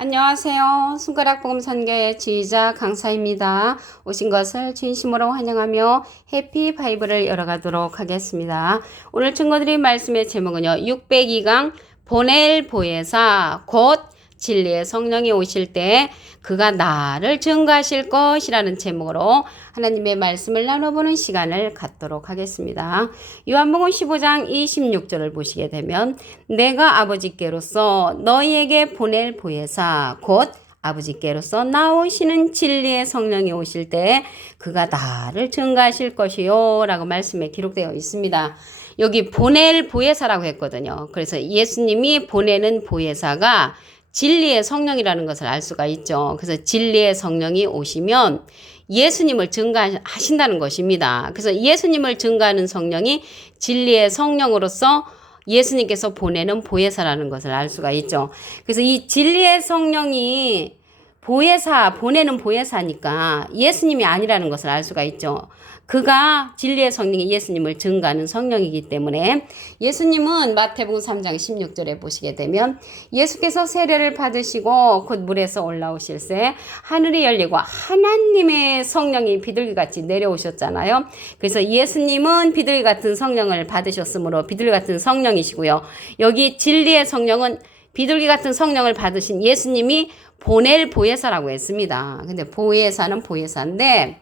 안녕하세요. 손가락 복음 선교의 지휘자 강사입니다. 오신 것을 진심으로 환영하며 해피 바이블을 열어가도록 하겠습니다. 오늘 증거드린 말씀의 제목은요. 602강 보낼 보혜사 곧 진리의 성령이 오실 때 그가 나를 증거하실 것이라는 제목으로 하나님의 말씀을 나눠보는 시간을 갖도록 하겠습니다. 요한복음 15장 26절을 보시게 되면 내가 아버지께로서 너희에게 보낼 보혜사 곧 아버지께로서 나오시는 진리의 성령이 오실 때 그가 나를 증거하실 것이요 라고 말씀에 기록되어 있습니다. 여기 보낼 보혜사라고 했거든요. 그래서 예수님이 보내는 보혜사가 진리의 성령이라는 것을 알 수가 있죠. 그래서 진리의 성령이 오시면 예수님을 증거하신다는 것입니다. 그래서 예수님을 증거하는 성령이 진리의 성령으로서 예수님께서 보내는 보혜사라는 것을 알 수가 있죠. 그래서 이 진리의 성령이 보내는 보혜사니까 예수님이 아니라는 것을 알 수가 있죠. 그가 진리의 성령이 예수님을 증거하는 성령이기 때문에 예수님은 마태복음 3장 16절에 보시게 되면 예수께서 세례를 받으시고 곧 물에서 올라오실새 하늘이 열리고 하나님의 성령이 비둘기같이 내려오셨잖아요. 그래서 예수님은 비둘기 같은 성령을 받으셨으므로 비둘기 같은 성령이시고요. 여기 진리의 성령은 비둘기 같은 성령을 받으신 예수님이 보낼 보혜사라고 했습니다. 근데 보혜사는 보혜사인데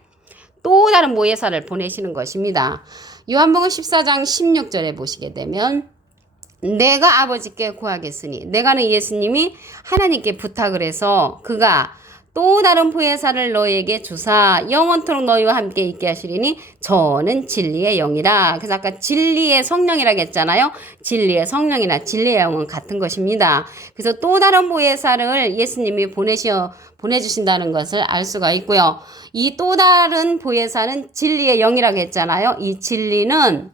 또 다른 보혜사를 보내시는 것입니다. 요한복음 14장 16절에 보시게 되면 내가 아버지께 구하겠으니 내가는 예수님이 하나님께 부탁을 해서 그가 또 다른 보혜사를 너희에게 주사 영원토록 너희와 함께 있게 하시리니 저는 진리의 영이라. 그래서 아까 진리의 성령이라고 했잖아요. 진리의 성령이나 진리의 영은 같은 것입니다. 그래서 또 다른 보혜사를 예수님이 보내주신다는 것을 알 수가 있고요. 이 또 다른 보혜사는 진리의 영이라고 했잖아요. 이 진리는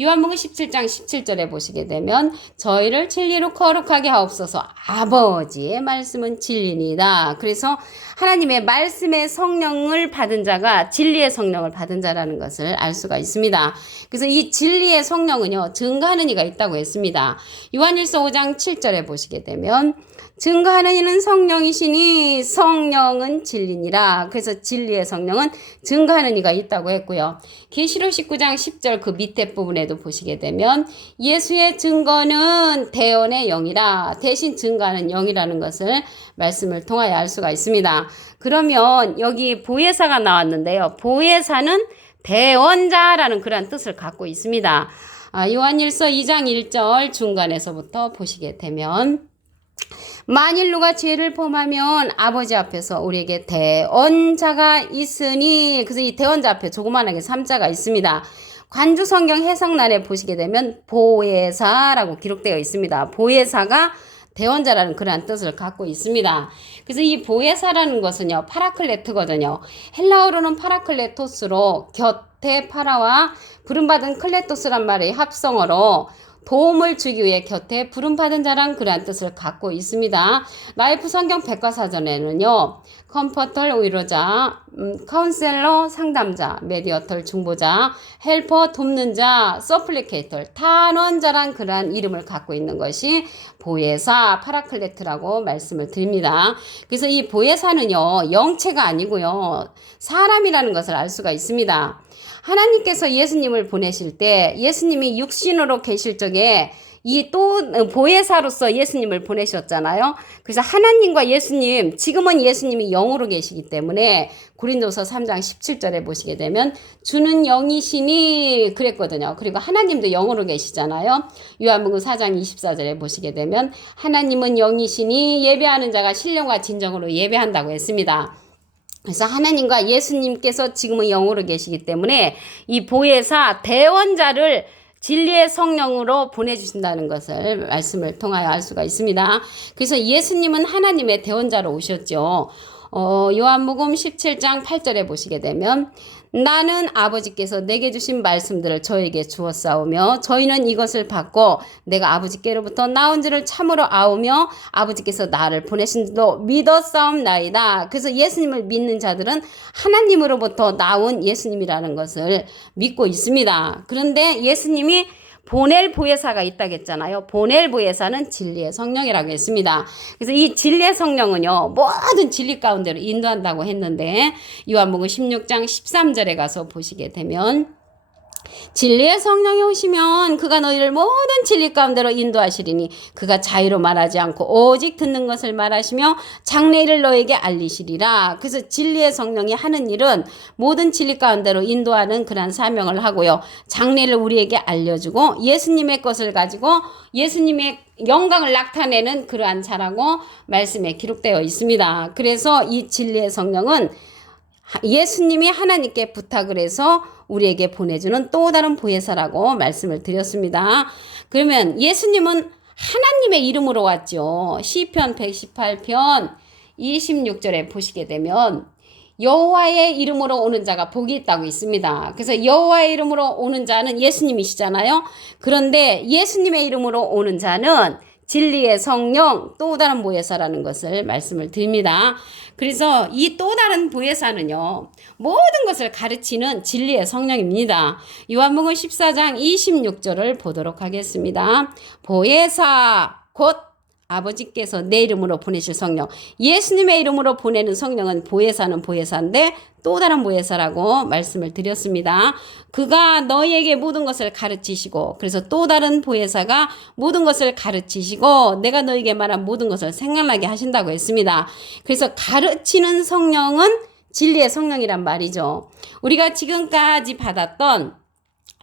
요한복음 17장 17절에 보시게 되면 저희를 진리로 거룩하게 하옵소서 아버지의 말씀은 진리니다. 그래서 하나님의 말씀의 성령을 받은 자가 진리의 성령을 받은 자라는 것을 알 수가 있습니다. 그래서 이 진리의 성령은요 증거하는 이가 있다고 했습니다. 요한일서 5장 7절에 보시게 되면 증거하는 이는 성령이시니 성령은 진리니라. 그래서 진리의 성령은 증거하는 이가 있다고 했고요. 계시록 19장 10절 그 밑에 부분에도 보시게 되면 예수의 증거는 대언의 영이라. 대신 증거하는 영이라는 것을 말씀을 통하여 알 수가 있습니다. 그러면 여기 보혜사가 나왔는데요. 보혜사는 대언자라는 그런 뜻을 갖고 있습니다. 요한일서 2장 1절 중간에서부터 보시게 되면 만일 누가 죄를 범하면 아버지 앞에서 우리에게 대언자가 있으니. 그래서 이 대언자 앞에 조그만하게 3자가 있습니다. 관주 성경 해석란에 보시게 되면 보혜사라고 기록되어 있습니다. 보혜사가 대언자라는 그러한 뜻을 갖고 있습니다. 그래서 이 보혜사라는 것은요 파라클레트거든요. 헬라어로는 파라클레토스로 곁에 파라와 부름받은 클레토스란 말의 합성어로 도움을 주기 위해 곁에 부름받은 자란 그러한 뜻을 갖고 있습니다. 라이프 성경 백과사전에는요. 컴포터 위로자, 카운셀러 상담자, 메디어털 중보자, 헬퍼 돕는 자, 서플리케이터 탄원자란 그러한 이름을 갖고 있는 것이 보혜사 파라클레트라고 말씀을 드립니다. 그래서 이 보혜사는요. 영체가 아니고요. 사람이라는 것을 알 수가 있습니다. 하나님께서 예수님을 보내실 때 예수님이 육신으로 계실 적에 이 또 보혜사로서 예수님을 보내셨잖아요. 그래서 하나님과 예수님, 지금은 예수님이 영으로 계시기 때문에 고린도서 3장 17절에 보시게 되면 주는 영이시니 그랬거든요. 그리고 하나님도 영으로 계시잖아요. 요한복음 4장 24절에 보시게 되면 하나님은 영이시니 예배하는 자가 신령과 진정으로 예배한다고 했습니다. 그래서 하나님과 예수님께서 지금은 영으로 계시기 때문에 이 보혜사 대언자를 진리의 성령으로 보내주신다는 것을 말씀을 통하여 알 수가 있습니다. 그래서 예수님은 하나님의 대언자로 오셨죠. 요한복음 17장 8절에 보시게 되면 나는 아버지께서 내게 주신 말씀들을 저에게 주었사오며 저희는 이것을 받고 내가 아버지께로부터 나온 줄을 참으로 아오며 아버지께서 나를 보내신 줄도 믿었사옵나이다. 그래서 예수님을 믿는 자들은 하나님으로부터 나온 예수님이라는 것을 믿고 있습니다. 그런데 예수님이 보낼 보혜사가 있다겠잖아요. 보낼 보혜사는 진리의 성령이라고 했습니다. 그래서 이 진리의 성령은요, 모든 진리 가운데로 인도한다고 했는데, 요한복음 16장 13절에 가서 보시게 되면, 진리의 성령이 오시면 그가 너희를 모든 진리 가운데로 인도하시리니 그가 자유로 말하지 않고 오직 듣는 것을 말하시며 장래일을 너에게 알리시리라. 그래서 진리의 성령이 하는 일은 모든 진리 가운데로 인도하는 그런 사명을 하고요. 장래를 우리에게 알려주고 예수님의 것을 가지고 예수님의 영광을 나타내는 그러한 자라고 말씀에 기록되어 있습니다. 그래서 이 진리의 성령은 예수님이 하나님께 부탁을 해서 우리에게 보내주는 또 다른 보혜사라고 말씀을 드렸습니다. 그러면 예수님은 하나님의 이름으로 왔죠. 시편 118편 26절에 보시게 되면 여호와의 이름으로 오는 자가 복이 있다고 있습니다. 그래서 여호와의 이름으로 오는 자는 예수님이시잖아요. 그런데 예수님의 이름으로 오는 자는 진리의 성령 또 다른 보혜사라는 것을 말씀을 드립니다. 그래서 이 또 다른 보혜사는요, 모든 것을 가르치는 진리의 성령입니다. 요한복음 14장 26절을 보도록 하겠습니다. 보혜사 곧 아버지께서 내 이름으로 보내실 성령. 예수님의 이름으로 보내는 성령은 보혜사는 보혜사인데 또 다른 보혜사라고 말씀을 드렸습니다. 그가 너희에게 모든 것을 가르치시고, 그래서 또 다른 보혜사가 모든 것을 가르치시고 내가 너희에게 말한 모든 것을 생각나게 하신다고 했습니다. 그래서 가르치는 성령은 진리의 성령이란 말이죠. 우리가 지금까지 받았던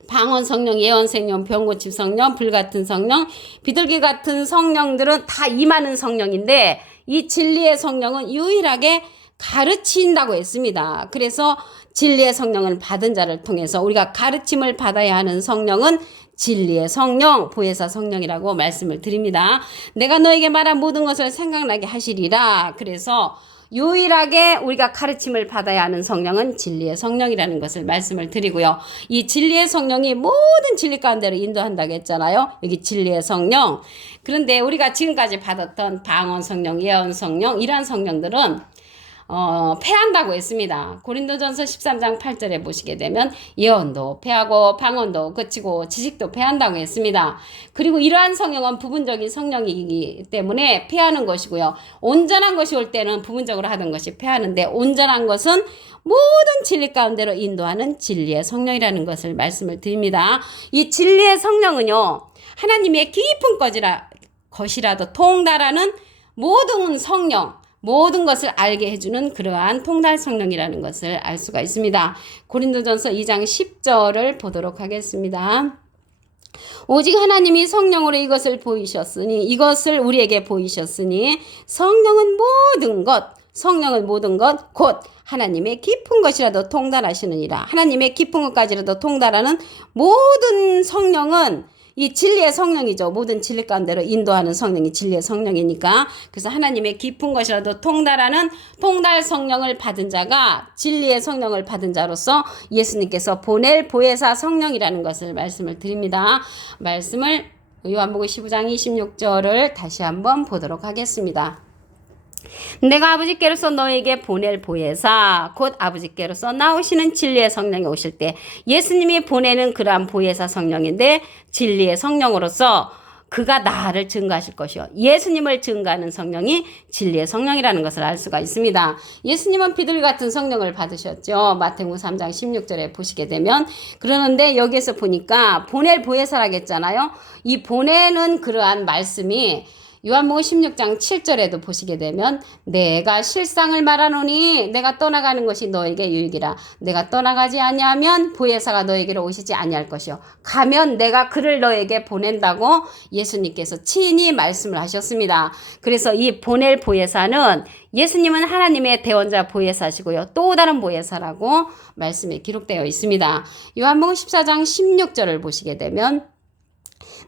방언 성령, 예언 성령, 병 고침 성령, 불 같은 성령, 비둘기 같은 성령들은 다 임하는 성령인데 이 진리의 성령은 유일하게 가르친다고 했습니다. 그래서 진리의 성령을 받은 자를 통해서 우리가 가르침을 받아야 하는 성령은 진리의 성령, 보혜사 성령이라고 말씀을 드립니다. 내가 너에게 말한 모든 것을 생각나게 하시리라. 그래서 유일하게 우리가 가르침을 받아야 하는 성령은 진리의 성령이라는 것을 말씀을 드리고요. 이 진리의 성령이 모든 진리 가운데로 인도한다고 했잖아요. 여기 진리의 성령. 그런데 우리가 지금까지 받았던 방언 성령, 예언 성령 이러한 성령들은 패한다고 했습니다. 고린도전서 13장 8절에 보시게 되면 예언도 패하고 방언도 그치고 지식도 패한다고 했습니다. 그리고 이러한 성령은 부분적인 성령이기 때문에 패하는 것이고요. 온전한 것이 올 때는 부분적으로 하던 것이 패하는데 온전한 것은 모든 진리 가운데로 인도하는 진리의 성령이라는 것을 말씀을 드립니다. 이 진리의 성령은요, 하나님의 깊은 것이라도 통달하는 모든 성령, 모든 것을 알게 해주는 그러한 통달 성령이라는 것을 알 수가 있습니다. 고린도전서 2장 10절을 보도록 하겠습니다. 오직 하나님이 성령으로 이것을 우리에게 보이셨으니 성령은 모든 것 곧 하나님의 깊은 것이라도 통달하시느니라. 하나님의 깊은 것까지라도 통달하는 모든 성령은 이 진리의 성령이죠. 모든 진리 가운데로 인도하는 성령이 진리의 성령이니까. 그래서 하나님의 깊은 것이라도 통달하는 통달 성령을 받은 자가 진리의 성령을 받은 자로서 예수님께서 보낼 보혜사 성령이라는 것을 말씀을 드립니다. 말씀을 요한복음 15장 26절을 다시 한번 보도록 하겠습니다. 내가 아버지께로서 너에게 보낼 보혜사 곧 아버지께로서 나오시는 진리의 성령이 오실 때 예수님이 보내는 그러한 보혜사 성령인데 진리의 성령으로서 그가 나를 증거하실 것이요. 예수님을 증거하는 성령이 진리의 성령이라는 것을 알 수가 있습니다. 예수님은 비둘기 같은 성령을 받으셨죠. 마태복음 3장 16절에 보시게 되면. 그러는데 여기에서 보니까 보낼 보혜사라겠잖아요. 이 보내는 그러한 말씀이 요한복음 16장 7절에도 보시게 되면 내가 실상을 말하노니 내가 떠나가는 것이 너에게 유익이라. 내가 떠나가지 아니하면 보혜사가 너에게로 오시지 아니할 것이요. 가면 내가 그를 너에게 보낸다고 예수님께서 친히 말씀을 하셨습니다. 그래서 이 보낼 보혜사는 예수님은 하나님의 대원자 보혜사시고요. 또 다른 보혜사라고 말씀에 기록되어 있습니다. 요한복음 14장 16절을 보시게 되면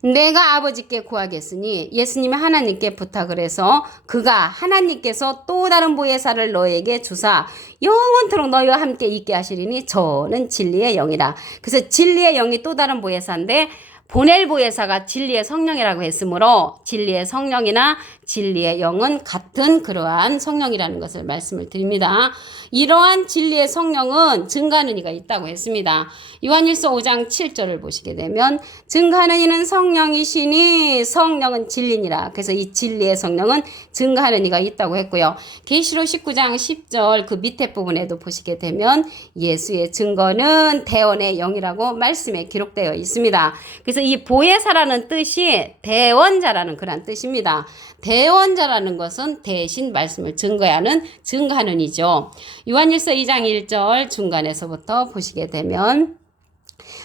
내가 아버지께 구하겠으니 예수님이 하나님께 부탁을 해서 그가 하나님께서 또 다른 보혜사를 너에게 주사 영원토록 너희와 함께 있게 하시리니 저는 진리의 영이라. 그래서 진리의 영이 또 다른 보혜사인데 보낼 보혜사가 진리의 성령이라고 했으므로 진리의 성령이나 진리의 영은 같은 그러한 성령이라는 것을 말씀을 드립니다. 이러한 진리의 성령은 증거하는 이가 있다고 했습니다. 요한일서 5장 7절을 보시게 되면 증거하는 이는 성령이시니 성령은 진리니라. 그래서 이 진리의 성령은 증거하는 이가 있다고 했고요. 계시록 19장 10절 그 밑에 부분에도 보시게 되면 예수의 증거는 대언의 영이라고 말씀에 기록되어 있습니다. 그래서 이 보혜사라는 뜻이 대언자라는 그런 뜻입니다. 대언자라는 것은 대신 말씀을 증거하는 이죠. 요한일서 2장 1절 중간에서부터 보시게 되면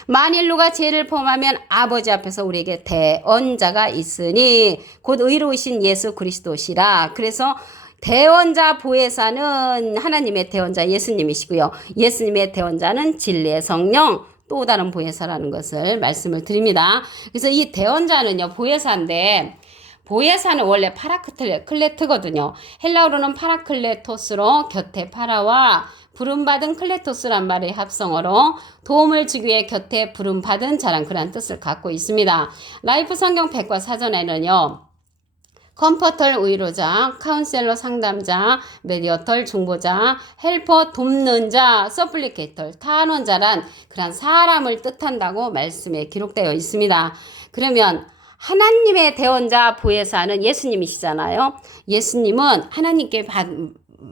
만일 누가 죄를 범하면 아버지 앞에서 우리에게 대언자가 있으니 곧 의로우신 예수 그리스도시라. 그래서 대언자 보혜사는 하나님의 대언자 예수님이시고요. 예수님의 대언자는 진리의 성령 또 다른 보혜사라는 것을 말씀을 드립니다. 그래서 이 대언자는요 보혜사인데 보혜사는 원래 파라클레트거든요. 헬라어로는 파라클레토스로 곁에 파라와 부름받은 클레토스란 말의 합성어로 도움을 주기 위해 곁에 부름받은 자란 그런 뜻을 갖고 있습니다. 라이프 성경 백과사전에는요. 컴포터 위로자, 카운셀러 상담자, 메디어털 중보자, 헬퍼 돕는 자, 서플리케이터 탄원자란 그런 사람을 뜻한다고 말씀에 기록되어 있습니다. 그러면 하나님의 대언자 보혜사는 예수님이시잖아요. 예수님은 하나님께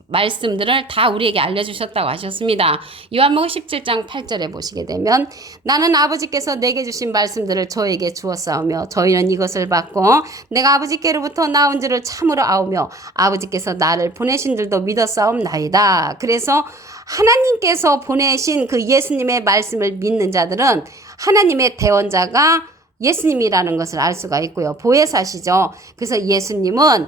말씀들을 다 우리에게 알려주셨다고 하셨습니다. 요한복음 17장 8절에 보시게 되면 나는 아버지께서 내게 주신 말씀들을 저에게 주었사오며 저희는 이것을 받고 내가 아버지께로부터 나온 줄을 참으로 아오며 아버지께서 나를 보내신 줄도 믿었사옵나이다. 그래서 하나님께서 보내신 그 예수님의 말씀을 믿는 자들은 하나님의 대언자가 예수님이라는 것을 알 수가 있고요. 보혜사시죠. 그래서 예수님은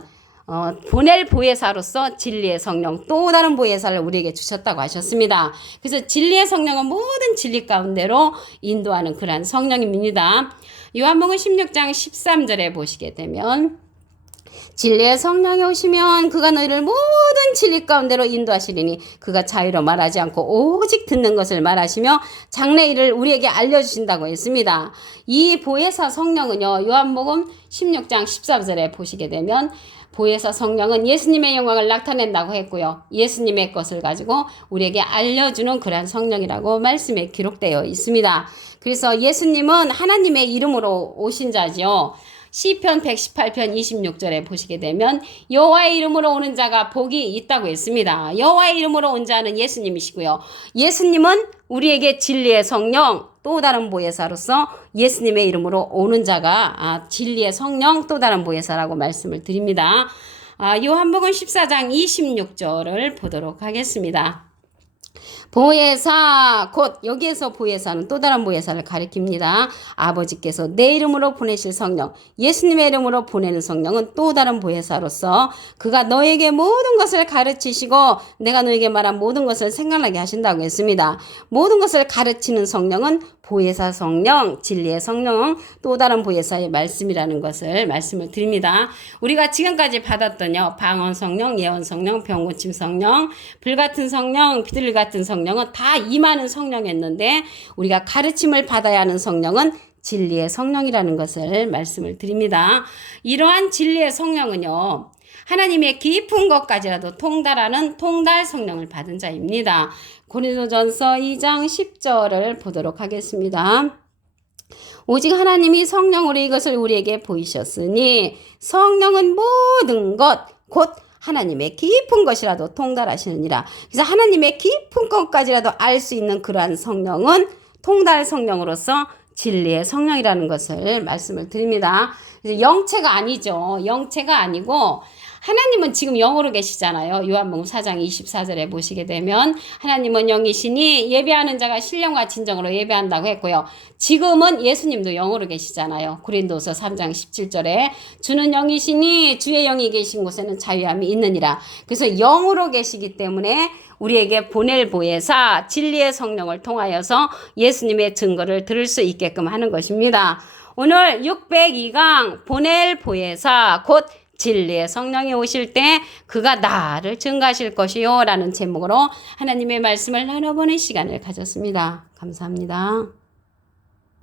보낼 보혜사로서 진리의 성령 또 다른 보혜사를 우리에게 주셨다고 하셨습니다. 그래서 진리의 성령은 모든 진리 가운데로 인도하는 그러한 성령입니다. 요한복음 16장 13절에 보시게 되면 진리의 성령이 오시면 그가 너희를 모든 진리 가운데로 인도하시리니 그가 자유로 말하지 않고 오직 듣는 것을 말하시며 장래 일을 우리에게 알려주신다고 했습니다. 이 보혜사 성령은요. 요한복음 16장 14절에 보시게 되면 보혜사 성령은 예수님의 영광을 나타낸다고 했고요. 예수님의 것을 가지고 우리에게 알려주는 그러한 성령이라고 말씀에 기록되어 있습니다. 그래서 예수님은 하나님의 이름으로 오신 자지요. 시편 118편 26절에 보시게 되면 여호와의 이름으로 오는 자가 복이 있다고 했습니다. 여호와의 이름으로 온 자는 예수님이시고요. 예수님은 우리에게 진리의 성령 또 다른 보혜사로서 예수님의 이름으로 오는 자가 진리의 성령 또 다른 보혜사라고 말씀을 드립니다. 요한복음 14장 26절을 보도록 하겠습니다. 보혜사 곧 여기에서 보혜사는 또 다른 보혜사를 가리킵니다. 아버지께서 내 이름으로 보내실 성령 예수님의 이름으로 보내는 성령은 또 다른 보혜사로서 그가 너에게 모든 것을 가르치시고 내가 너에게 말한 모든 것을 생각나게 하신다고 했습니다. 모든 것을 가르치는 성령은 보혜사 성령, 진리의 성령, 또 다른 보혜사의 말씀이라는 것을 말씀을 드립니다. 우리가 지금까지 받았던요. 방언 성령, 예언 성령, 병 고침 성령, 불같은 성령, 비둘기 같은 성령은 다 임하는 성령이었는데 우리가 가르침을 받아야 하는 성령은 진리의 성령이라는 것을 말씀을 드립니다. 이러한 진리의 성령은요. 하나님의 깊은 것까지라도 통달하는 통달 성령을 받은 자입니다. 고린도전서 2장 10절을 보도록 하겠습니다. 오직 하나님이 성령으로 이것을 우리에게 보이셨으니 성령은 모든 것 곧 하나님의 깊은 것이라도 통달하시느니라. 그래서 하나님의 깊은 것까지라도 알 수 있는 그러한 성령은 통달 성령으로서 진리의 성령이라는 것을 말씀을 드립니다. 영체가 아니죠. 영체가 아니고 하나님은 지금 영으로 계시잖아요. 요한복음 4장 24절에 보시게 되면 하나님은 영이시니 예배하는 자가 신령과 진정으로 예배한다고 했고요. 지금은 예수님도 영으로 계시잖아요. 고린도서 3장 17절에 주는 영이시니 주의 영이 계신 곳에는 자유함이 있느니라. 그래서 영으로 계시기 때문에 우리에게 보낼 보혜사 진리의 성령을 통하여서 예수님의 증거를 들을 수 있게끔 하는 것입니다. 오늘 602강 보낼 보혜사 곧 진리의 성령이 오실 때 그가 나를 증거하실 것이요 라는 제목으로 하나님의 말씀을 나눠보는 시간을 가졌습니다. 감사합니다.